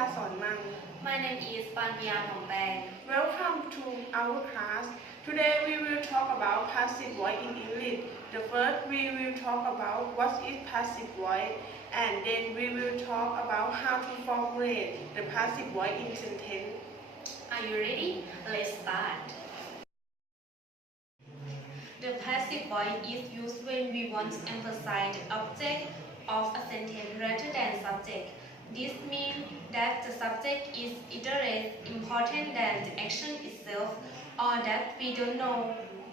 าสอนมัง My name is Panpia Thongpang. Welcome to our class. Today we will talk about passive voice in English. The first we will talk about what is passive voice, and then we will talk about how to formulate the passive voice in sentence. Are you ready? Let's start. The passive voice is used when we want to emphasize the object of a sentence rather than subject. This means that the subject is either less important than the action itself, or that we don't know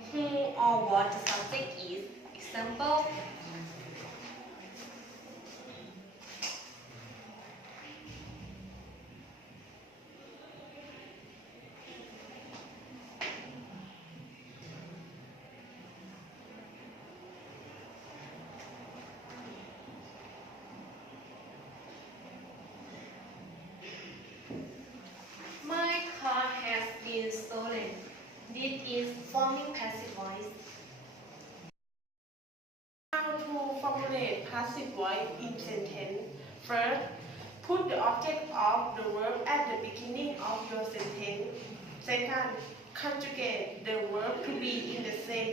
who or what the subject is. Example: My car has been stolen. This is forming passive voice. How to formulate passive voice in sentence. First, put the object of the verb at the beginning of your sentence. Second, conjugate the verb to be in the same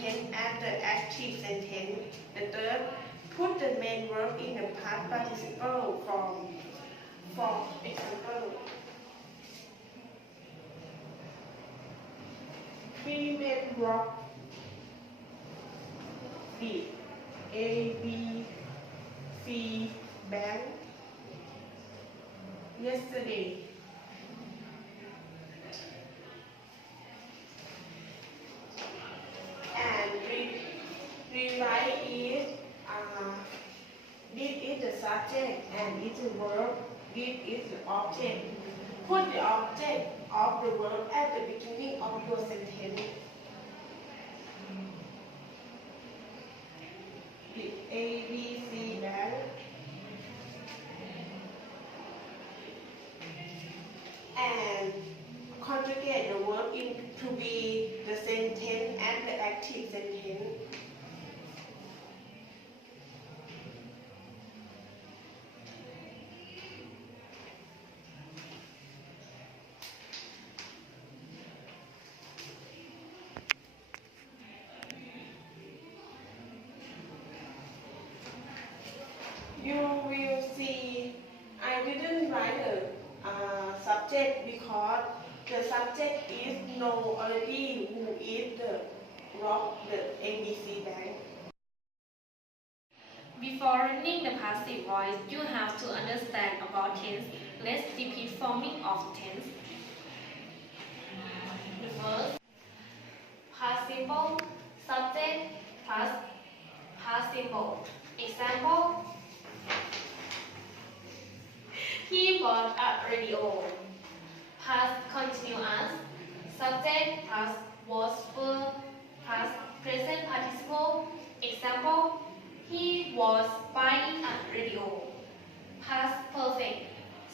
tense as the active sentence. The third, put the main verb in the past participle form. For example, three men robbed the ABC bank yesterday. And rewrite is this is the subject and it's a verb. This is the object. Put the object of the verb at the beginning of your sentence. The ABC bank and conjugate the verb in to be the sentence and the active sentence. You will see I didn't write a subject because the subject is know already who is the rob the ABC bank. Before learning the passive voice, you have to understand about tense. Let's repeat forming of tense. The first, participle, subject plus participle. Example: he bought a radio. Past continuous, subject plus was verb plus present participle. Example: he was buying a radio. Past perfect,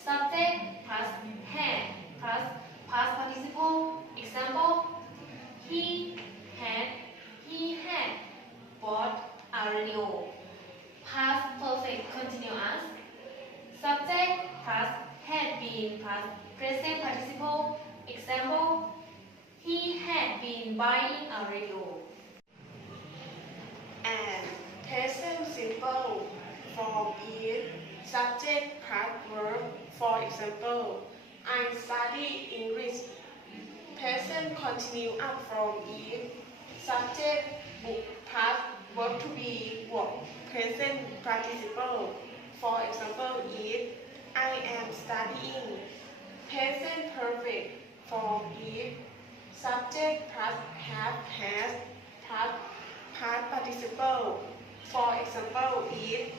subject plus had plus past participle. Example: he had bought a radio. Past perfect continuous, subject plus had been plus present participle. Example: he had been buying a radio. And present simple form is subject plus verb. For example, I study English. Present continuous form is subject plus verb to be work. Present participle. For example, is I am studying. Present perfect form is subject plus have has plus past participle. For example, is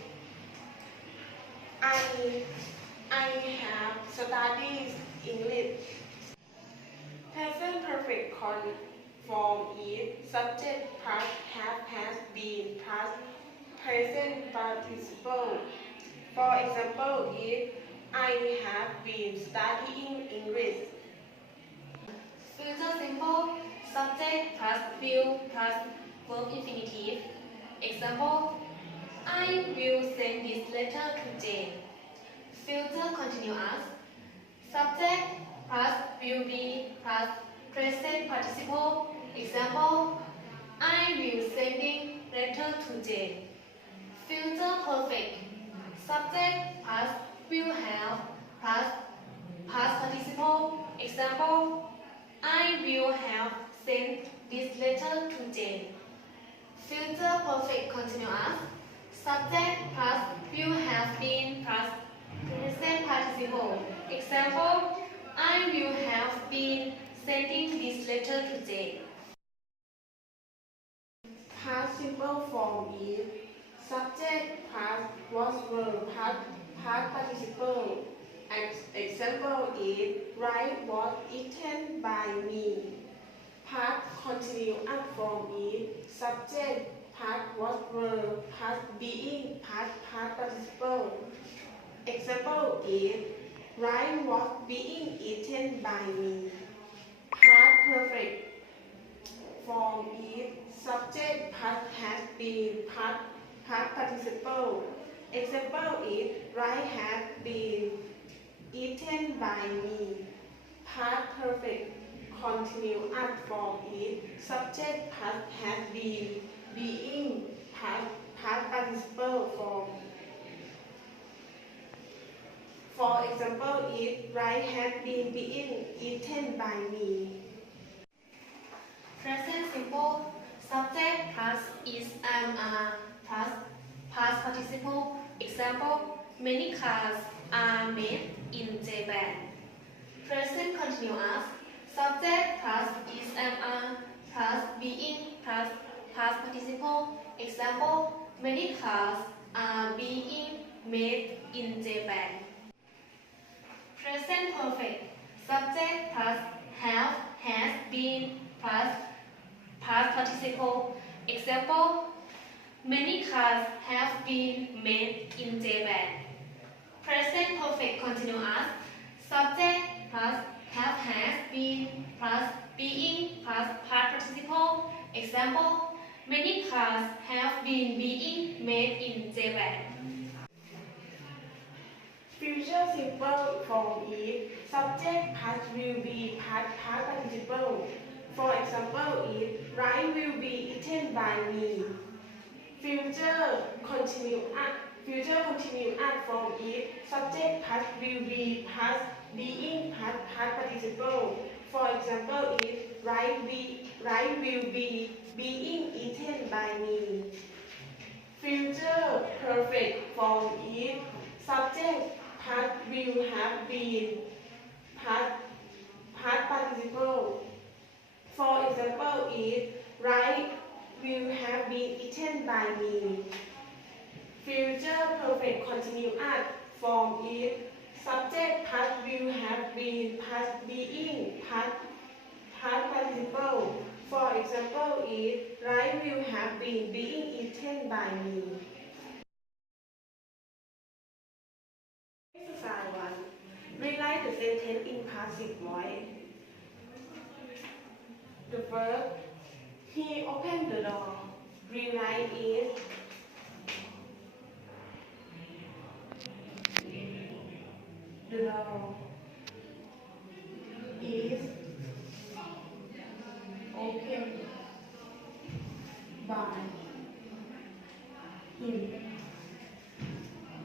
I have studied English. Present perfect form is subject plus have has been plus present participle. For example, is I have been studying English. Future simple, subject plus will plus verb infinitive. Example: I will send this letter to Jane. Future continuous. Subject plus will be plus present participle. Example, I will sending letter to Jane. Future perfect. Subject plus will have plus past participle. Example, I will have sent this letter to Jane. Future perfect continuous. Subject plus will have been plus present participle. Example, I will have been sending this letter to Jane. Past simple form is subject past was verb past participle. Example is rice was eaten by me. Past continuous form is subject past was verb past being past participle. Example is rice was being eaten by me. Past perfect form is subject past has been past participle. Example is rice has been eaten by me. Past perfect continuous form is subject past has been being past participle form. For example is rice has been being eaten by me. Present simple. Subject plus is am are plus past participle. Example, many cars are made in Japan. Present continuous. Subject plus is am are plus being plus past participle. Example, many cars are being made in Japan. Present perfect. Subject plus have, has been plus past participle. Example, many cars have been made in Japan. Present perfect continuous. Subject plus have, has been plus being plus past participle. Example, many cars have been being made in Japan. Future simple form is subject past will be past participle. For example is rice will be eaten by me. Future continuous form is subject past will be past being past participle. For example is rice will be being eaten by me. Future perfect form is subject past will have been past participle. For example is rice will have been eaten by me. Future perfect continuous form is subject past will have been past being past participle. For example is rice will have been being eaten by me. Exercise 1. Rewrite the sentence in passive voice. The verb, he opened the door. Rewrite is the door is opened by him.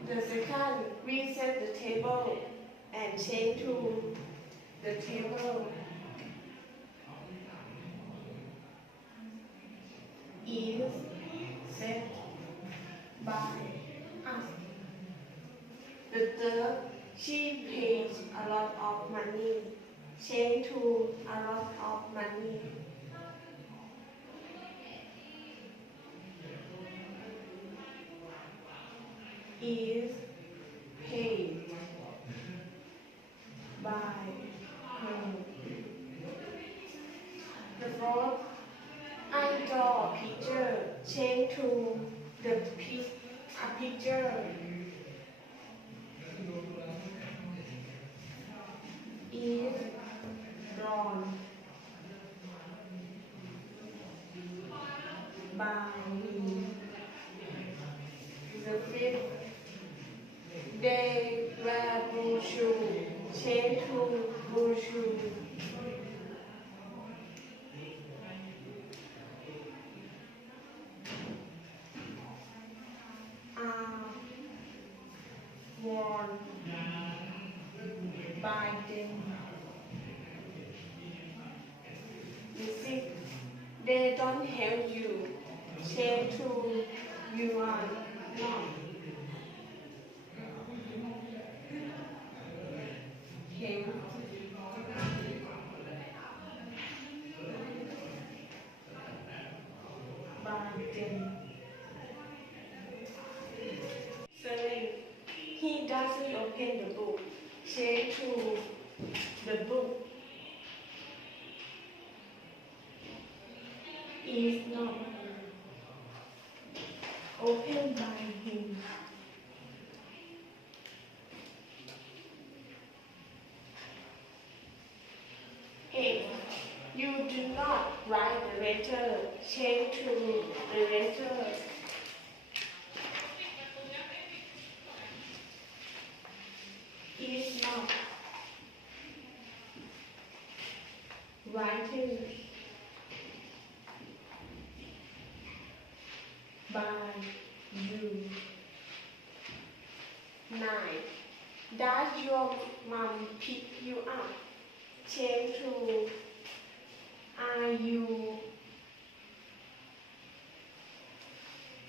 The second, reset the table and change to the table is set by us. The third, she pays a lot of money. Change to a lot of money. Is paid by her. The fourth, I draw a picture. Change to the a picture is drawn by me. The fifth, they were change to bonjour. Are worn by them. Music, they don't help you. Change to you are not help by them. Selling, he doesn't open the book. Change to the book is not opened by him. If you do not write the letter, change to the letter. Is not written by you. 9. Does your mom pick you up? Change to are you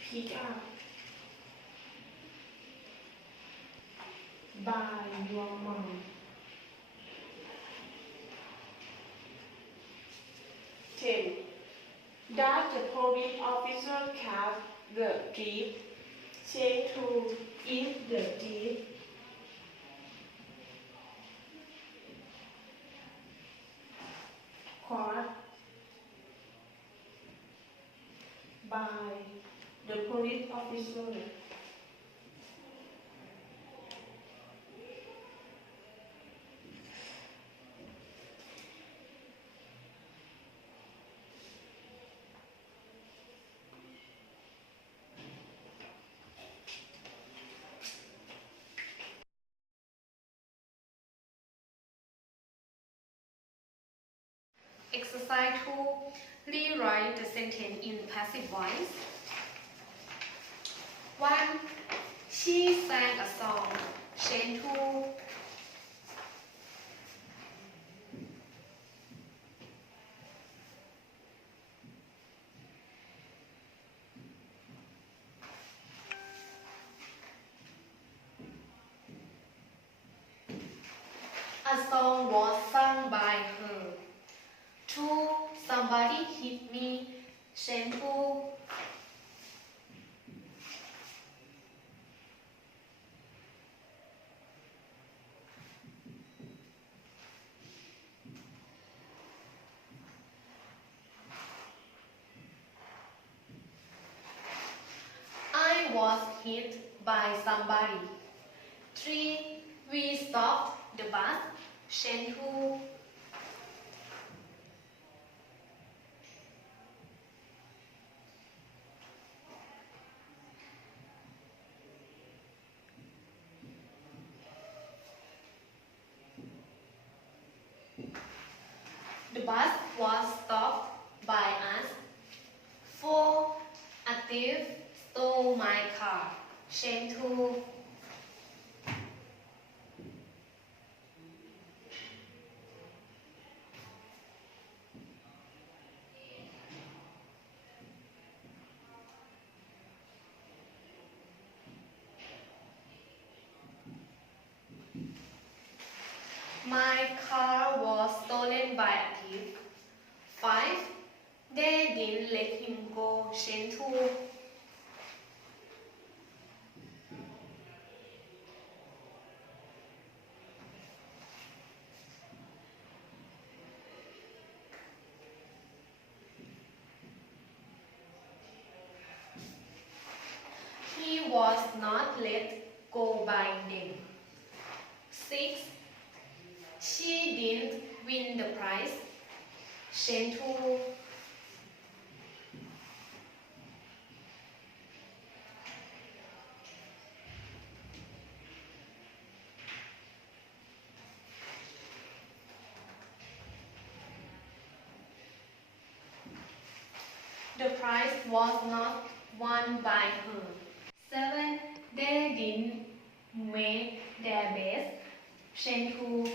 pick up by your mom? 10. Does the police officer catch the thief? Change to is the thief caught by the police officer? Exercise 2. Rewrite the sentence in passive voice. 1. She sang a song. Change to a song was sung by her. 2. Somebody hit me. Change to I was hit by somebody. 3. We stopped the bus. Change to the bus was stopped by us. 4. A thief stole my car. Change to my car was stolen by a thief. 5. They didn't let him go. Change to he was not let go by them. 6. She didn't win the prize. Change to prize was not won by her. 7. They didn't make their best. Shenhu.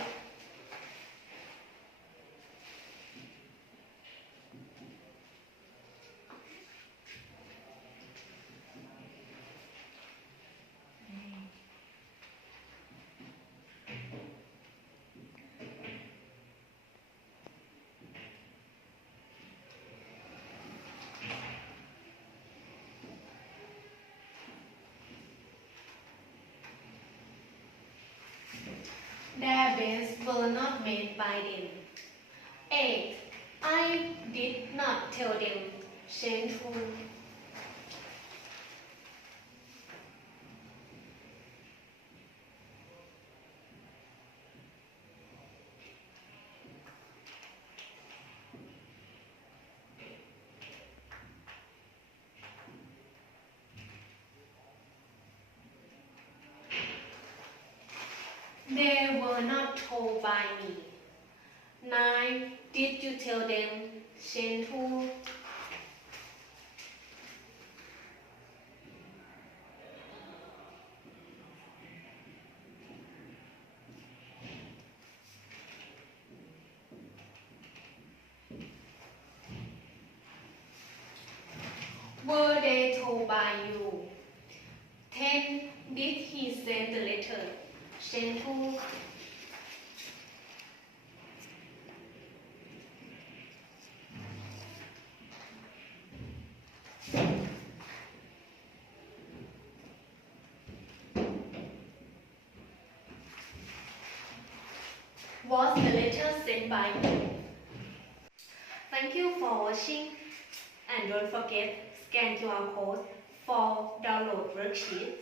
Their beds were not made by them. 8. I did not tell them. Shameful. They were not told by me. 9. Did you tell them? Shameful. Were they told by you? 10. Did he send the letter? Shameful. Was the letter sent by you? Thank you for watching, and don't forget scan QR code for download worksheet.